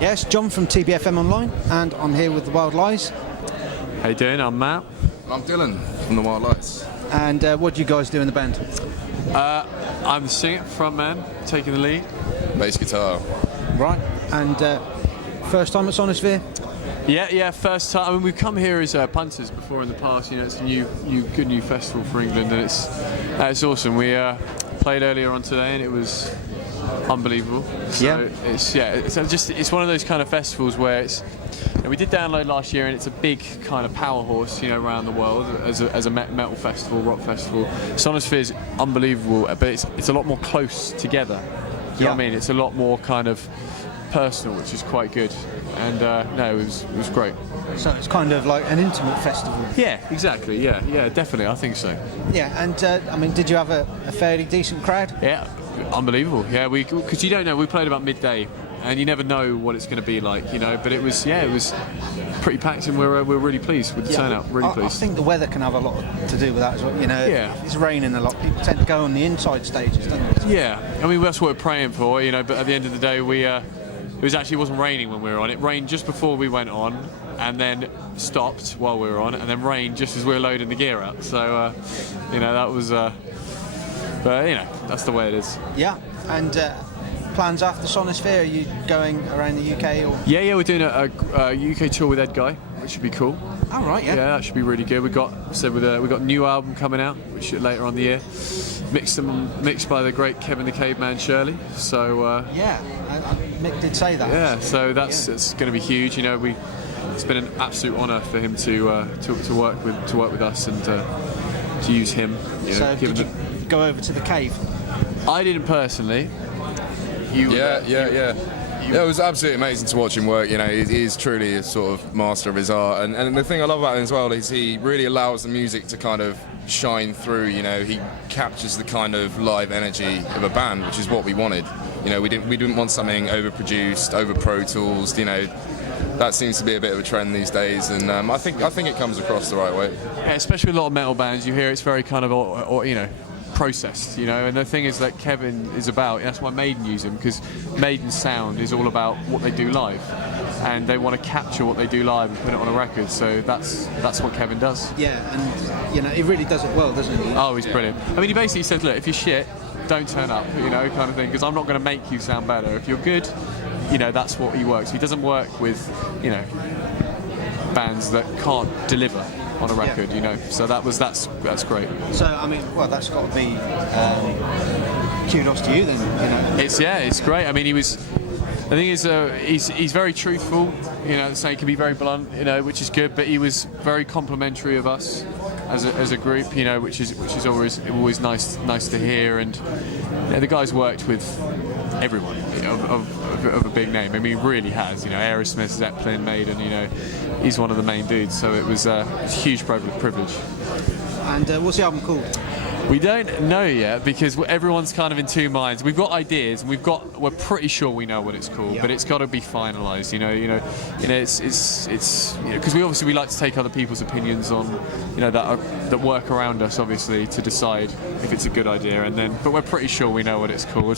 Yes, John from TBFM Online, and I'm here with the Wild Lies. How you doing? I'm Matt. I'm Dylan from the Wild Lights. And what do you guys do in the band? I'm the singer, frontman, taking the lead. Bass guitar. Right. And first time at Sonisphere? Yeah, first time. I mean, we've come here as punters before in the past. You know, it's a good new festival for England, and it's awesome. We played earlier on today, and it was unbelievable. So it's one of those kind of festivals where it's. You know, we did Download last year, and it's a big kind of power horse, you know, around the world as a metal festival, rock festival. Sonisphere is unbelievable, but it's a lot more close together. You know what I mean? It's a lot more kind of personal, which is quite good. And no, it was great. So it's kind of like an intimate festival. Yeah, exactly. Yeah, definitely. I think so. Yeah, and I mean, did you have a fairly decent crowd? Yeah, unbelievable. Yeah, because you don't know. We played about midday, and you never know what it's going to be like, you know. But it was pretty packed, and we're really pleased with the turnout. Really pleased. I think the weather can have a lot to do with that as well. You know, if it's raining a lot, people tend to go on the inside stages, don't they? Yeah, I mean that's what we're praying for, you know. But at the end of the day, it wasn't raining when we were on. It rained just before we went on, and then stopped while we were on, and then rained just as we were loading the gear up. So, you know, that was. But you know, that's the way it is. Yeah, and. Plans after Sonisphere? Are you going around the UK or? Yeah, we're doing a UK tour with Ed Guy, which should be cool. Oh right, yeah. Yeah, that should be really good. We got a new album coming out, which is later on the year, mixed by the great Kevin the Caveman Shirley. So Mick did say that. Yeah, so it's going to be huge. You know, it's been an absolute honour for him to work with us and to use him. You know, so did you go over to the cave? I didn't personally. Yeah. It was absolutely amazing to watch him work. You know, he's truly a sort of master of his art, and the thing I love about him as well is he really allows the music to kind of shine through. You know, he captures the kind of live energy of a band, which is what we wanted. You know, we didn't want something overproduced, over Pro Tools. You know, that seems to be a bit of a trend these days, and I think it comes across the right way. Yeah, especially with a lot of metal bands, you hear it's very kind of you know, processed, you know, and the thing is that Kevin is about, that's why Maiden use him, because Maiden's sound is all about what they do live, and they want to capture what they do live and put it on a record, so that's what Kevin does. Yeah, and you know, he really does it well, doesn't he? Oh, he's brilliant. I mean, he basically says, look, if you're shit, don't turn up, you know, kind of thing, because I'm not going to make you sound better. If you're good, you know, that's what he works. He doesn't work with, you know, bands that can't deliver on a record, you know. So that's great. So I mean, well, that's got to be kudos to you then, you know. It's great. I mean, the thing is, he's very truthful, you know. So he can be very blunt, you know, which is good. But he was very complimentary of us as a group, you know, which is always nice to hear. And you know, the guy's worked with everyone, you know, of a big name. I mean, he really has, you know, Aerosmith, Zeppelin, Maiden, you know, he's one of the main dudes, so it was a huge privilege. And what's the album called? We don't know yet, because everyone's kind of in two minds. We've got ideas, and we're pretty sure we know what it's called, but it's got to be finalised. You know, it's you know, because we like to take other people's opinions on, you know, that work around us, obviously, to decide if it's a good idea, but we're pretty sure we know what it's called.